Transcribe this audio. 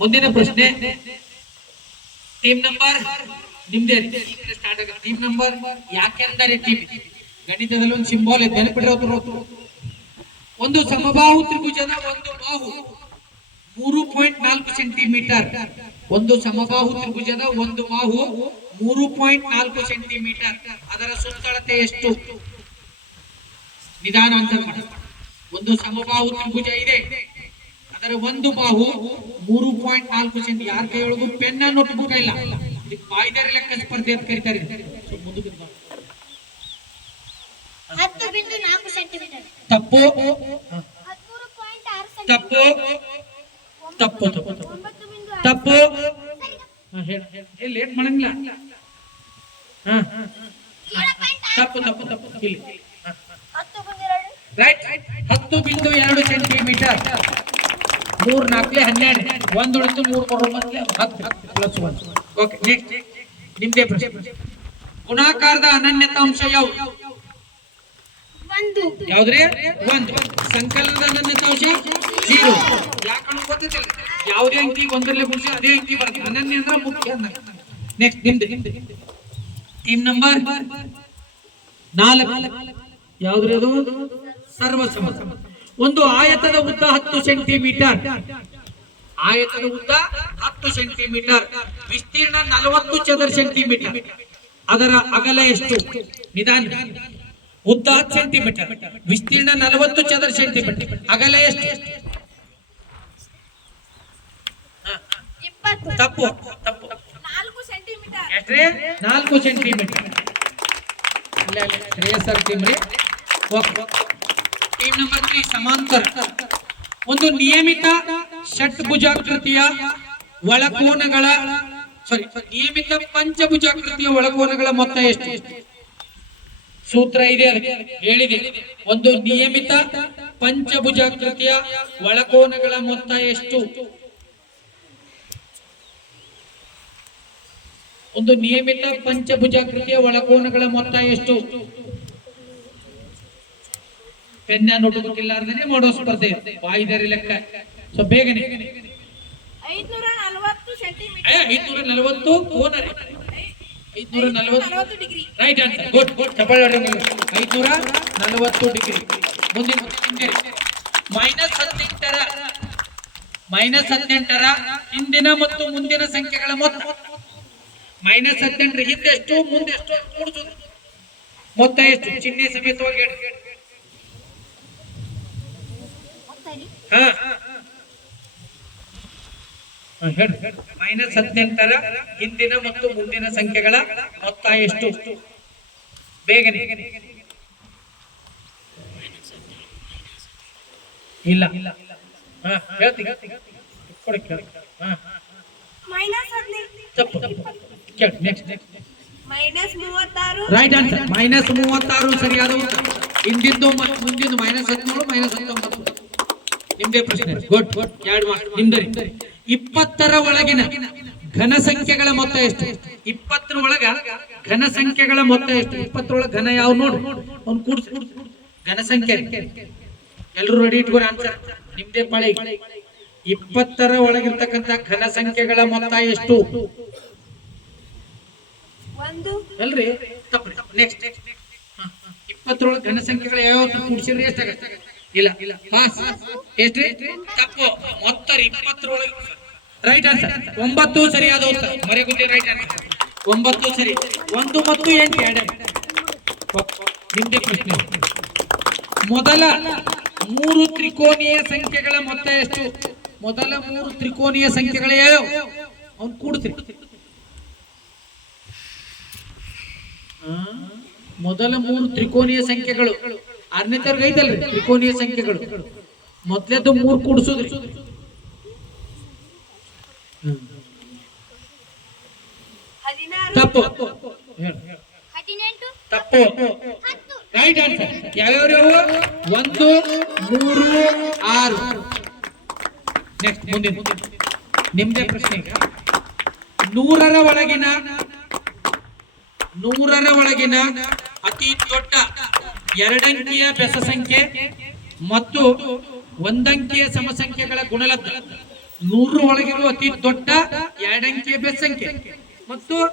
ಮುಂದಿನ ಪ್ರಶ್ನೆ. Team number ನಿಮ್ದೇ ಸ್ಟಾರ್ಟ್ ಆಗುತ್ತೆ. ಟೀಮ್ ನಂಬರ್ ಯಾಕೆಂದರೆ ಟೀಮ್ ಗಣಿತದಲ್ಲಿ ಒಂದು ಸಿಂಬಾಲ್ ಇದೆ. ನೆನಪಿಡಿರೋದು ಒಂದು ಸಮಬಾಹು ತ್ರಿಭುಜದ ಒಂದು ಬಾಹು ಮೂರು ಪಾಯಿಂಟ್ ನಾಲ್ಕು ಸೆಂಟಿಮೀಟರ್ ಒಂದು ಸಮಬಾಹು ತ್ರಿಭುಜದ ಒಂದು ಬಾಹು ಮೂರು ಪಾಯಿಂಟ್ ನಾಲ್ಕು ಸೆಂಟಿಮೀಟರ್ ಅದರ ಸುತ್ತಳತೆ ಎಷ್ಟು? ನಿಧಾನ ಅಂತ ಒಂದು ಸಮಬಾಹು ತ್ರಿಭುಜ ಇದೆ. ಅದರ ಒಂದು ಬಾಹು ಮೂರು ಪಾಯಿಂಟ್ ನಾಲ್ಕು ಸೆಂಟಿ ಯಾರ ಕೈಯೊಳಗೂ ಪೆನ್ನ ನೋಟ್ ಬುಕ್ ಇಲ್ಲ. ಇದಕ್ಕೆ ಬಾಯ್ದರ ಲೆಕ್ಕ ಸ್ಪರ್ಧೆ ಅಂತ ಕರೀತಾರೆ ಇದನ್ನ. So, ಮುಂದಕ್ಕೆ ಬಾ. ಹತ್ತು ಬಿಂದು ನಾಲ್ಕು ಸೆಂಟಿಮೀಟರ್. ತಪ್ಪು. ಹದಿಮೂರು ಪಾಯಿಂಟ್ ಆರು ತಪ್ಪು. ತಪ್ಪು ತಪ್ಪು ತಪ್ಪು. ಒಂಬತ್ತು ಬಿಂದು ತಪ್ಪು. ಹಾ, ಹೇಳು, ಹೇಳು. ಏ ಲೇಟ್ ಮಾಡಂಗಿಲ್ಲ. ಹಾ. ಏಳು ಪಾಯಿಂಟ್ ತಪ್ಪು ತಪ್ಪು ತಪ್ಪು. ಇಲ್ಲಿ. ಹಾ. ಹತ್ತು ಬಿಂದು ಎರಡು. ರೈಟ್. ಹತ್ತು ಬಿಂದು ಎರಡು ಸೆಂಟಿಮೀಟರ್. ಮೂರ್ ನಾಲ್ಕಲೆ ಹನ್ನೆರಡು ಒಂದ್ ಉಳಿತು ಮೂರ್ ಮೂರು ಒಂಬತ್ತಲೆ ಹತ್ತು. Plus one. ಓಕೆ ನೆಕ್ಸ್ಟ್ ನಿಮ್ದೇ ಪ್ರಶ್ನೆ. ಗುಣಾಕಾರದ ಅನನ್ಯತಾಂಶ ಯಾವುದು ಯಾವ್ದ್ರಿ? ಒಂದು. ಸಂಕಲನದ ಅನನ್ಯತಾಂಶ? ಜೀರೋ. ಯಾಕಂದ್ರೆ ಗೊತ್ತಿಲ್ಲ ಯಾವುದೇ ಅಂಕಿ ಒಂದರಲ್ಲೇ ಗುಣಿಸಿ ಅದೇ ಅಂಕಿ ಬರುತ್ತೆ ಅನನ್ಯ ಅಂದ್ರೆ ಮುಖ್ಯ ನೆಕ್ಸ್ಟ್ ನಿಮ್ದು. ಟೀಮ್ ನಂಬರ್ ನಾಲ್ಕು. ಯಾವ್ದ್ರಿ ಅದು? ಸರ್ವಸಮ. ಒಂದು ಆಯತದ ಉದ್ದ ಹತ್ತು ಸೆಂಟಿಮೀಟರ್. ಆಯತದ ಉದ್ದ ಹತ್ತು ಸೆಂಟಿಮೀಟರ್. ವಿಸ್ತೀರ್ಣ ನಲವತ್ತು ಚದರ ಸೆಂಟಿಮೀಟರ್. ಅದರ ಅಗಲ ಎಷ್ಟು? ನಿಧಾನ. ಉದ್ದ ಹತ್ತು ಸೆಂಟಿಮೀಟರ್. ವಿಸ್ತೀರ್ಣ ನಲವತ್ತು ಚದರ ಸೆಂಟಿಮೀಟರ್. ಅಗಲ ಎಷ್ಟು? ತಪ್ಪು. ತಪ್ಪು. ನಾಲ್ಕು ಸೆಂಟಿಮೀಟರ್. ಎಷ್ಟ್ರಿ ನಾಲ್ಕು ಸೆಂಟಿಮೀಟರ್. ಇಲ್ಲ ಸರ್ ಟೀಮ್ ರೀ. ಓಕೆ ಟೀಮ್ ನಂಬರ್ ತ್ರೀ ಸಮಾಂತರ ಒಂದು ನಿಯಮಿತ ಷಟ್ಭುಜಾಕೃತಿಯ ಒಳಕೋನಗಳ ಸಾರಿ ನಿಯಮಿತ ಪಂಚಭುಜಾಕೃತಿಯ ಒಳಕೋನಗಳ ಮೊತ್ತ ಎಷ್ಟು? ಸೂತ್ರ ಇದೆ ಹೇಳಿದೆ. ಒಂದು ನಿಯಮಿತ ಪಂಚಭುಜಾಕೃತಿಯ ಒಳಕೋನಗಳ ಮೊತ್ತ ಎಷ್ಟು? ಒಂದು ನಿಯಮಿತ ಪಂಚಭುಜಾಕೃತಿಯ ಒಳಕೋನಗಳ ಮೊತ್ತ ಎಷ್ಟು? ಪೆನ್ನ ನೋಟಬುಕ್ ಇಲ್ಲಾರ್ದೇ ಮಾಡೋ ಸ್ಪರ್ಧೆ. ವಾಯಿದಾರಿ ಲೆಕ್ಕ. ಸೊ ಬೇಗನೆ. ಐದ್ನೂರ ನಲವತ್ತು ನಲವತ್ತು ಕೋನ ರೀ. ಐದ್ನೂರ ನಲವತ್ತು ನಲವತ್ತು degree. Right answer. Good good. ಚಪ್ಪಾಳೆ ಐದ್ನೂರ ನಲವತ್ತು ಡಿಗ್ರಿ. ಮುಂದಿನ ಮೈನಸ್ ಹದಿನೆಂಟರ. ಮೈನಸ್ ಹದಿನೆಂಟರ ಹಿಂದಿನ ಮತ್ತು ಮುಂದಿನ ಸಂಖ್ಯೆಗಳ ಮೊತ್ತ. ಮೈನಸ್ ಹದಿನೆಂಟರ ಹಿಂದೆಷ್ಟು ಮುಂದೆ ಎಷ್ಟು ಅಂತ ಮೊತ್ತ ಎಷ್ಟು? ಚಿಹ್ನೆ ಸಮೇತವಾಗಿ ಹೇಳಿ ಮೈನಸ್ ಹದಿನೆಂಟರ ಹಿಂದಿನ ಮತ್ತು ಮುಂದಿನ ಸಂಖ್ಯೆಗಳ ಮೊತ್ತ ಎಷ್ಟು? ಬೇಗನೆ. ಇಲ್ಲ. ಹಾ ಹೇಳ್ತೀನಿ. ಕೊಡಿ ಕೇಳಿ. ಹಾ. ಮೈನಸ್ ಮೂವತ್ತಾರು. ಸರಿಯಾದ ಉತ್ತರ. ಹಿಂದಿಂದು ಮುಂದಿನ ಮುಂದಿಂದು ಮೈನಸ್ ಹದಿನೇಳು ಮೈನಸ್ ಹತ್ತೊಂಬತ್ತು. ನಿಮ್ದೇ ಪ್ರಶ್ನೆ. ಗುಡ್ ಎರಡು ನಿಮ್ದೇ ಇಪ್ಪತ್ತರ ಒಳಗಿನ ಘನ ಸಂಖ್ಯೆಗಳ ಮೊತ್ತ ಎಷ್ಟು? ಇಪ್ಪತ್ತರ ಒಳಗ ಘನ ಸಂಖ್ಯೆಗಳ ಮೊತ್ತ ಎಷ್ಟು? ಇಪ್ಪತ್ತರೊಳಗ ಘನ ಯಾವ ನೋಡು. ಅವ್ನು ಕೂಡ್ಸ್. ಘನ ಸಂಖ್ಯೆ ಎಲ್ರು ರೆಡಿ ಇಟ್ಕೋರಿ ಆನ್ಸರ್ ನಿಮ್ದೇ ಪಾಳಿ ಇಪ್ಪತ್ತರ ಒಳಗಿರ್ತಕ್ಕಂತ ಘನ ಸಂಖ್ಯೆಗಳ ಮೊತ್ತ ಎಷ್ಟು? ಒಂದು. ಅಲ್ರಿ? ತಪ್ಪ ನೆಕ್ಸ್ಟ್ ಇಪ್ಪತ್ತರೊಳಗೆ ಘನ ಸಂಖ್ಯೆಗಳು ಯಾವ ಕೂಡಿಸಿದ್ರೆ? ಎಷ್ಟಾಗತ್ತೆ? ಇಲ್ಲ. ಪಾಸ್ ಎಷ್ಟ್ರಿ ತಪ್ಪು. ಮೊತ್ತ ಇಪ್ಪತ್ತರೊಳಗೆ ರೈಟ್ ಆನ್ಸರ್ ಒಂಬತ್ತು ಸರಿಯಾದ ಉತ್ತರ. ಮರೆಗುದ್ದೆ ರೈಟ್ ಆನ್ಸರ್ ಒಂಬತ್ತು ಸರಿ. ಒಂದು ಮತ್ತು ಎಂಟು ಎರಡು. ನಿಮ್ದೇ ಪ್ರಶ್ನೆ. ಮೊದಲ ಮೂರು ತ್ರಿಕೋನೀಯ ಸಂಖ್ಯೆಗಳ ಮೊತ್ತ ಎಷ್ಟು? ಮೊದಲ ಮೂರು ತ್ರಿಕೋನೀಯ ಸಂಖ್ಯೆಗಳು ಯಾವ ಅವ್ನು ಕೂಡ್ತೀರಿ. ಮೊದಲ ಮೂರು ತ್ರಿಕೋನೀಯ ಸಂಖ್ಯೆಗಳು. ಆರನೇ ತರ್ಗ ಐತಲ್ರಿ ತ್ರಿಕೋನೀಯ ಸಂಖ್ಯೆಗಳು. ಮೊದ್ಲೇದು ಮೂರು ಕೂಡಿಸೋದ್ರಿ. ತಪ್ಪು. ತಪ್ಪು. ರೈಟ್ ಆನ್ಸರ್ ಯಾವ್ಯಾವ ಒಂದು ಮೂರು ಆರು. ನೆಕ್ಸ್ಟ್ ಮುಂದಿನ. ನಿಮ್ದೇ ಪ್ರಶ್ನೆ ನೂರರ ಒಳಗಿನ ನೂರರ ಒಳಗಿನ ಅತಿ ದೊಡ್ಡ ಎರಡಂಕಿಯ ಬೆಸ ಸಂಖ್ಯೆ ಮತ್ತು ಒಂದಂಕಿಯ ಸಮಸಂಖ್ಯೆಗಳ ಗುಣಲಬ್ಧ. ನೂರರ ಒಳಗಿರುವ ಅತಿ ದೊಡ್ಡ ಎರಡಂಕಿಯ ಬೆಸ ಸಂಖ್ಯೆ ಮತ್ತು